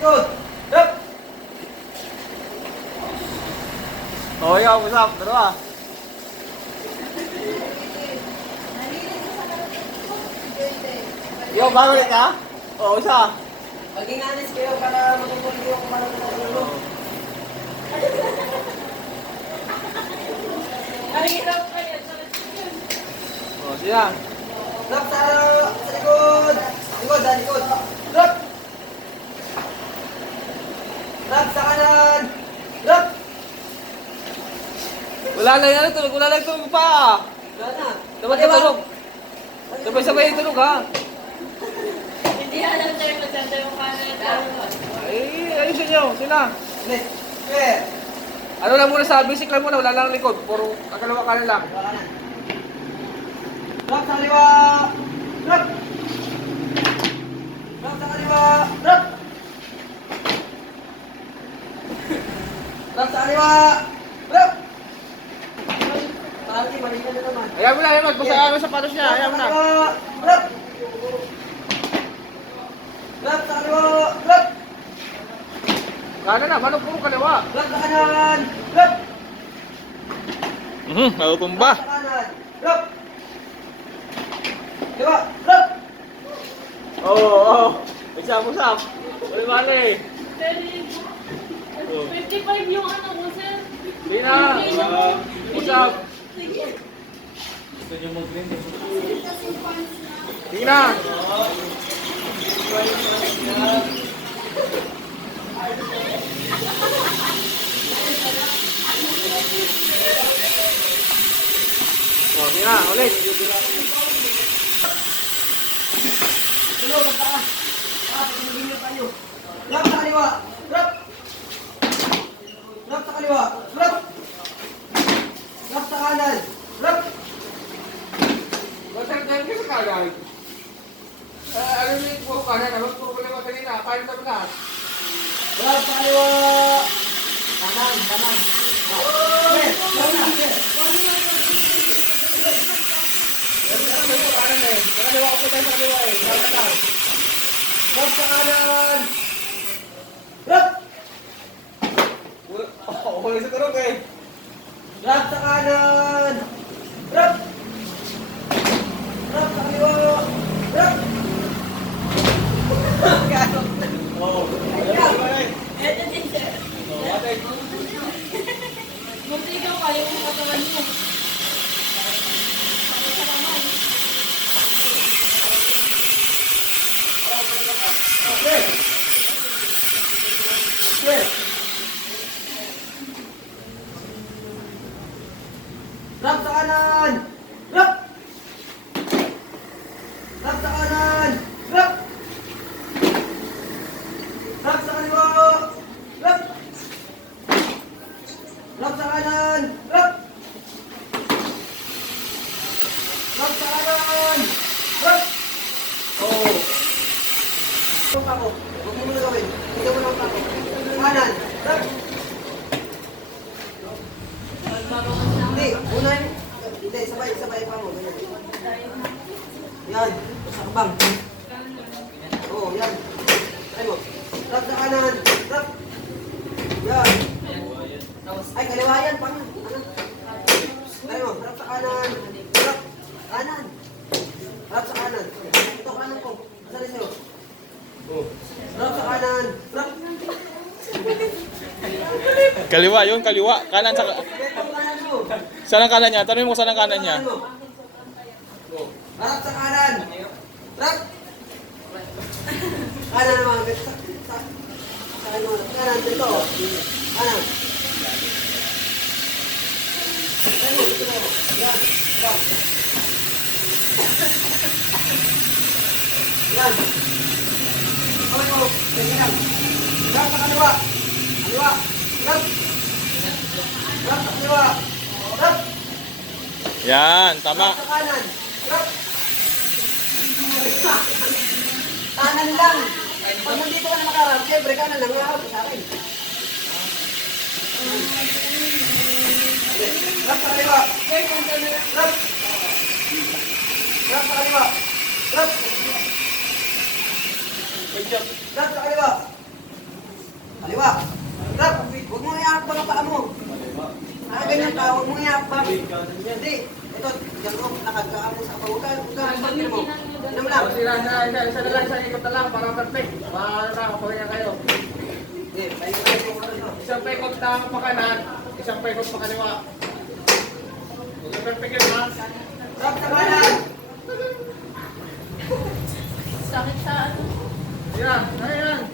likod. Rap. Oh, ikaw, usap. Dalawa. Yo, bago ulit ka? Oo, isa. Maging honest kayo para matutuloy kayo kung paano natutulog. Oh, siya. Rap sa likod. Likod, likod. Rap. Rap sa kanan. Rap. Wala na yan, tulog. Wala na tulog pa. Wala na. Dapat tulog. Sabay-sabay yung tulog, ha? Hindi alam tayo masyado yung kanan. Ay, ayusin nyo. Sila. Next. Square. Ano lang muna sa basic lang muna. Wala lang likod. Puro kakalawa kanan lang. Wala kanan. Rap sa kaliwa. Rap. Rap sa kaliwa. Rap. Rap sa kaliwa. Rap. Parang mali ka na naman. Ayaw mo na, ayaw magbasa ang sapatos niya. Ayaw mo na. Rap. Rap sa kaliwa. Rap. Kanan na, manong puro kaliwa. Rap sa kanan. Rap. Nalutumba. Rap sa kanan. Rap. Kaliwa. Rap. Oo. Usap. Wala mali. 55 yung ano ko, sir. Hindi na. Usap. Sige. Hindi na. Oh, hindi na. Ulit. Tulo, magtaas. Pagpagin niyo tayo. Rap sa kaliwa. Rap. Rap sa kaliwa. Rap. Rap sa kanan. Rap. Ba't dahil ka sa kanan? Ano yung puro kanan? Ano puro kaliwa kanina? Kain sa lahat. Rap sa kaliwa. Kanan. Okay. Kanan eh. Sa kaliwa ako tayo sa kaliwa eh. Kanan. Rap sa kanan. Rap. Oo, huli sa turog eh. Rap sa kanan. Rap. Rap sa kaliwa. Rap. Oo. Ito din, sir. Ate. Munti ka pa yung katawan mo. Bakit ka naman? Okay. Okay. Rap sa kanan. Rap. Rap sa kanan. Rap. Rap sa kaliwa. Rap. Rap sa kanan. Rap. Rap sa kanan. Rap. Oo. Itong pako. Huwag mo muna gawin. Tingnan mo lang pako. Kanan. Rap. Hindi. Unahin. Hindi. Sabay pa mo. Ganyan. Yan. Sa kabang. Oo, yan. Ay mo. Rap sa kanan. Rap. Yan. Ay, kaliwa yan. Paano? Ay mo. Rap sa kanan. Rap. Kanan. Rap sa kanan. Ito kanan ko. Asan sa'yo? Rap sa kanan. Rap. Kaliwa yun, kaliwa. Kanan sa... Ito kanan mo. Saan ang kanan niya? Tanong mo saan ang kanan niya. Rap sa kanan. Rap. Kanan naman. Kanan dito. Kanan. Ano? Dito. Yan. Rap. Yan. Okay mo. Sige lang. Rap sa kaliwa. Kaliwa. Rap. Rap sa kaliwa. Rap. Yan, tama. Rap sa kanan. Rap. Kanan lang. Pag nandito ka na makarap, siyempre kanan lang. Harap sa akin. Rap sa kaliwa. Rap. Rap sa kaliwa. Rap. Rap sa kaliwa. Kaliwa. Rob, huwag mo iakbang ang paa mo. Ganyan ka, huwag mo iakbang. Hindi. Ito, diyan mo, nakagkaan mo sa kapag. Huwag ka, mo. Ano mo lang. Isa na lang, isang ikot na lang, para perfect. Paano na, kapag na kayo. Hindi, paikot tayo mo. Isang paikot na pa kanan, isang paikot pa kaliwa. Huwag perfect yun, ha? Rob, tabanan. Sakit sa ano. Yan, ayan.